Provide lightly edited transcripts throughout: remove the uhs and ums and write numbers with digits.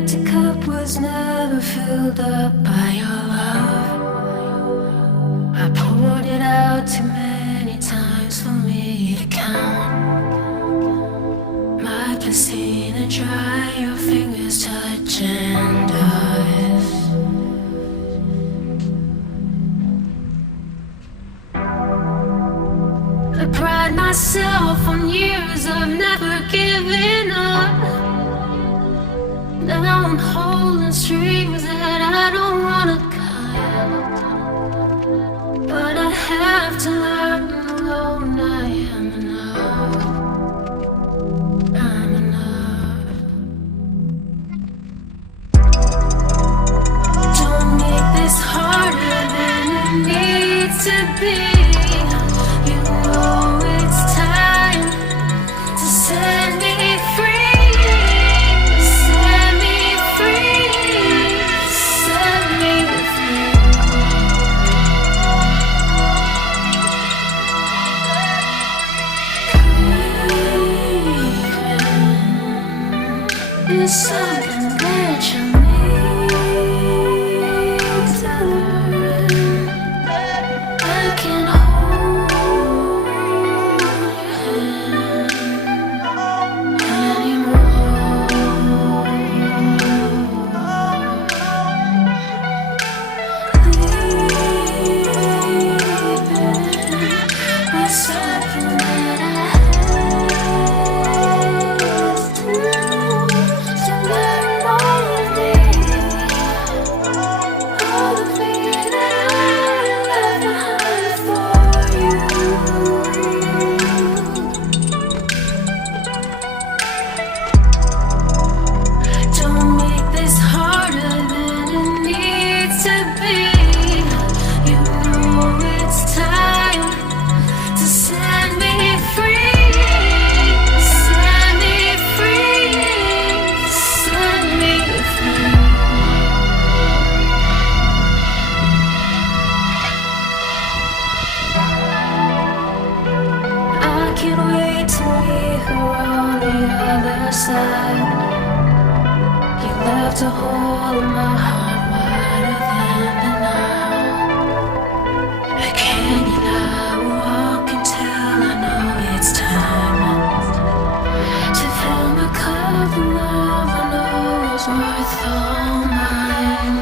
empty cup was never filled up by your love. I poured it out too many times for me to count. My piscina dry, your fingers touch and dive. I pride myself on years of never giving up. Now I'm holding strings that I don't wanna cut. But I have to learn alone I am enough. I'm enough. Don't make this harder than it needs to be. You know it's time to set me free. Set me free. Set me free. Grieving is something that you need to learn. I can hold your hand anymore. Leaving was something that I had to learn all of me that I left behind for you. Don't make this harder than it needs to be. You know it's time to set me free. Set me free. Set me free. I can't wait to meet her on the other side. You left a hole in my heart wider than the Nile. Again, and I will walk until I know it's time to fill my cup and love I know is worth all mine.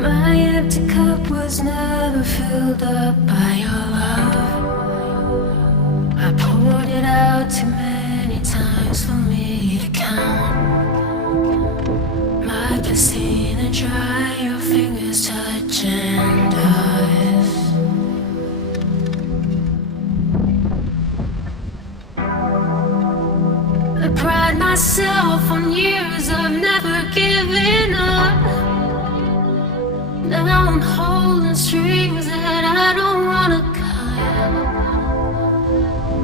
My empty cup was never filled up by your love. I poured it out too many times for me to count. My piscina dry, your fingers touch and dive. I pride myself on years of never giving up. Now I'm holding strings that I don't wanna cut.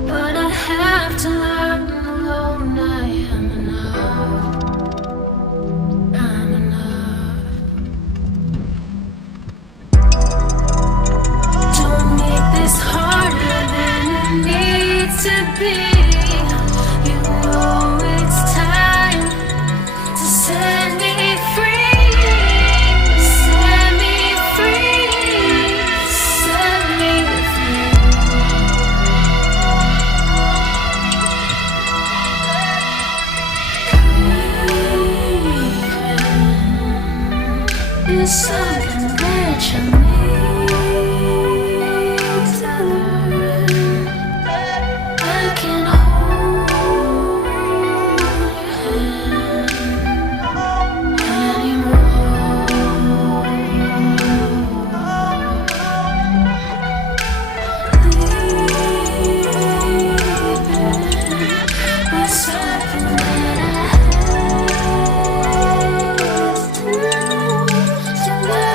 But I have to learn alone I am enough. I'm enough. Don't make this harder than it needs to be. You know it's time to set me free. Set me free. Set me free. Grieving is something that you need to learn. I can hold your hand anymore. Leaving was something that I had to learn.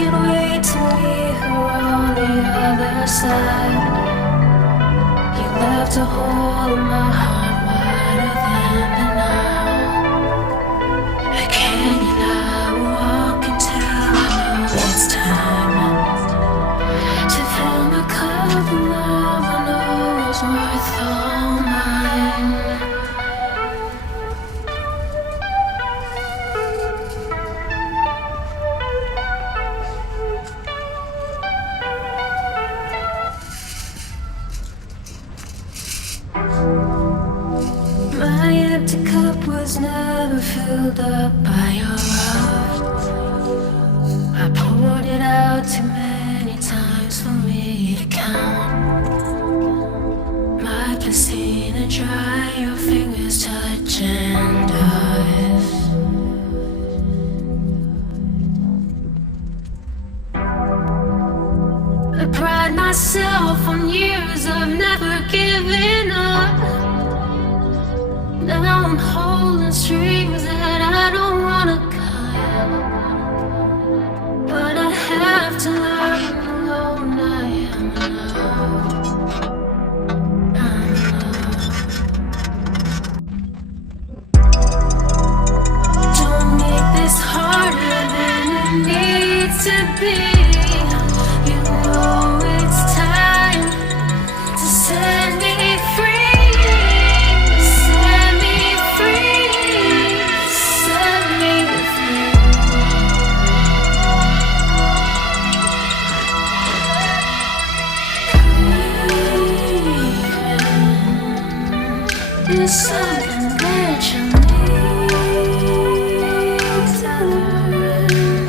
can't wait to meet her on the other side. You left a hole in my heart wider than the Nile. Again, you now walk until I know it's time to fill my cup of love. I know it's worth all mine. My empty cup was never filled up by your love. I poured it out too many times for me to count. My piscina dry, your fingers touch and dive. I pride myself on years of never giving up. Now I'm holding strings that I don't wanna cut, but I have to learn alone. I am enough. I'm enough. Don't make this harder than it needs to be. You know it's time to set me free. It's something that you need to learn.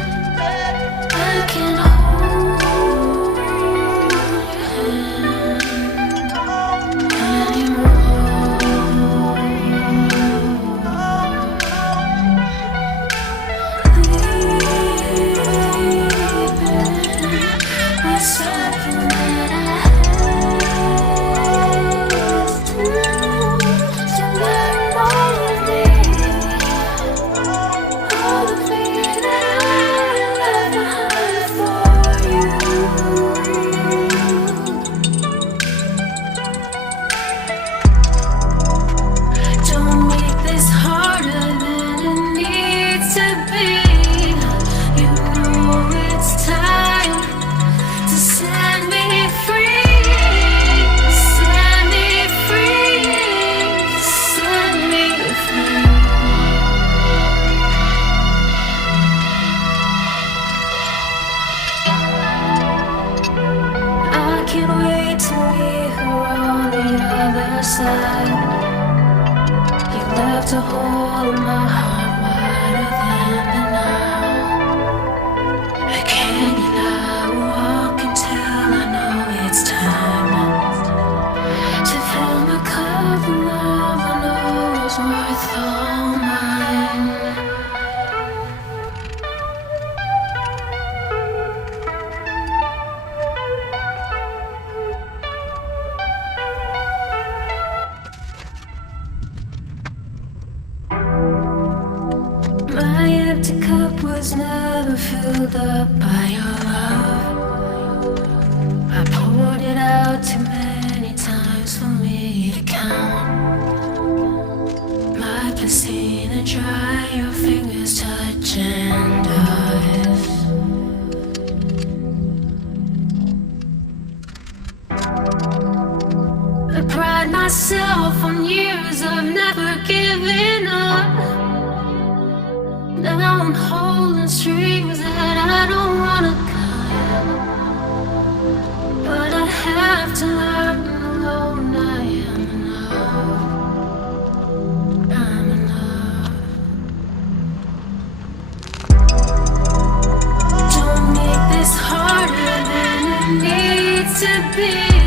I can hold your hand anymore. Leaving was something that I had to learn all of me, all the fear that I left behind for you. Don't make this harder than it needs to be. You know it's time to set me free. Set me free. Set me free. I can't wait to meet her on the other side. You left a hole in my heart wider than the Nile. Again, you now walk until I know it's time to fill my cup of love. I know it's worth all mine. My empty cup was never filled up by your love. I poured it out too many times for me to count. My piscina dry, your fingers touch and dive. I pride myself on years of never giving up. Now I'm holding strings that I don't wanna cut, but I have to learn alone. I am enough. I'm enough. Don't make this harder than it needs to be.